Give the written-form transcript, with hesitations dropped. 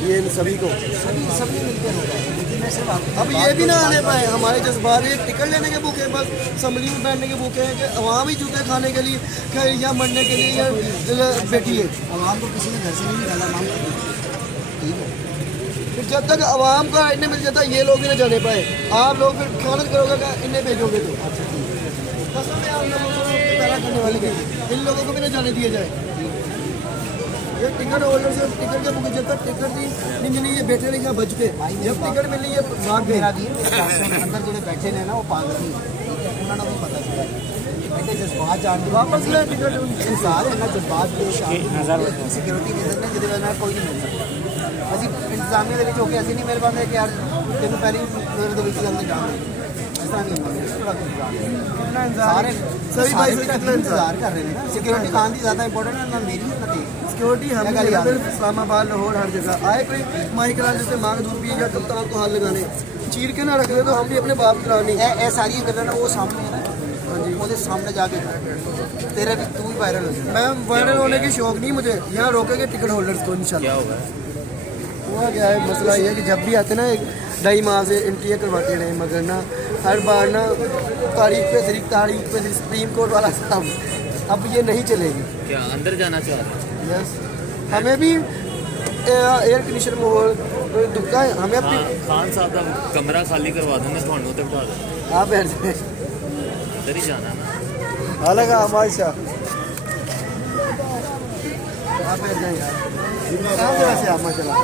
ये इन सभी को सभी मिलकर हो रहा है, लेकिन मैं सिर्फ आपको अब ये भी ना आने पाए। हमारे जज्बात ये टिकट लेने के भूखे हैं, बस असम्बली में बैठने के भूखे हैं कि अवाम ही जूते खाने के लिए कि या मरने के लिए या बैठिए। आवाम को किसी ने घर से नहीं निकाला, मांग कर दी, ठीक है। फिर जब तक आवाम का इन्हें मिल जाता ये लोग ही ना जाने पाए, आप लोग फिर खानत करोगे कि इन्हें भेजोगे तो कसम है आप लोगों को पैदा करने वाले के इन लोगों को भी ना जाने दिया जाए। ये टिकट होल्डर से टिकट के मुझे जब तक टिकट नहीं मिली ये बैठे नहीं बच के, जब टिकट मिली ये भाग गए। मेरा भी अंदर जो बैठे ने ना वो पागल नहीं, उन्होंने भी पता चला बेटे जज्बात जान वापस ले टिकट इंसान है ना, जज्बात सिक्योरिटी रीजन ने जिहदे वजह कोई नहीं मिल सकता। ਅਸੀਂ ਇੰਤਜ਼ਾਮੀਆ ਦੇ ਵਿੱਚ ਹੋ ਕੇ ਅਸੀਂ ਨਹੀਂ ਮਿਲ ਪਾਉਂਦੇ ਕਿ ਯਾਰ ਤੈਨੂੰ ਪਹਿਲੀ ਫਲੋਰ ਦੇ ਵਿੱਚ ਜਾਂਦੇ ਜਾਣ ਇਸ ਤਰ੍ਹਾਂ ਨਹੀਂ ਹੁੰਦਾ। ਸਾਰੇ सभी भाई से कितना इंतजार कर रहे हैं ना, सिक्योरिटी खान की ज़्यादा इंपॉर्टेंट है ना मेरी ना तेरी। सिक्योरिटी हम इस्लामाबाद लाहौर हर जगह आए, कोई माई करा जैसे मांग दूर भी या कप्तान को हाथ लगाने चीर के ना रख दे तो हम भी अपने बाप करानी ये सारी गल्लां ना वो सामने है ना, हाँ जी वो सामने जाके तेरा भी तू भी वायरल हो जाए। मैं वायरल होने की शौक नहीं मुझे, यहाँ रोकेंगे टिकट होल्डर्स को इंशाल्लाह। हुआ क्या है मसला ये है कि जब भी आते ना एक 2.5 माह से इंट्रिया करवाते रहे, मगर ना हर बार ना तारीख पे सुप्रीम कोर्ट वाला साहब अब ये नहीं चलेगी। क्या अंदर जाना चाह रहे हैं? यस हमें भी एयर कंडीशन माहौल दुखता है हमें अपनी। खान साहब का कमरा खाली करवा दूंगा, थानों ते बिठा दें, आप बैठ जाए अंदर ही जाना ना। अलग हमारे साथ आप बैठ जाए यार, कहाँ से वैसे आप माशाल्लाह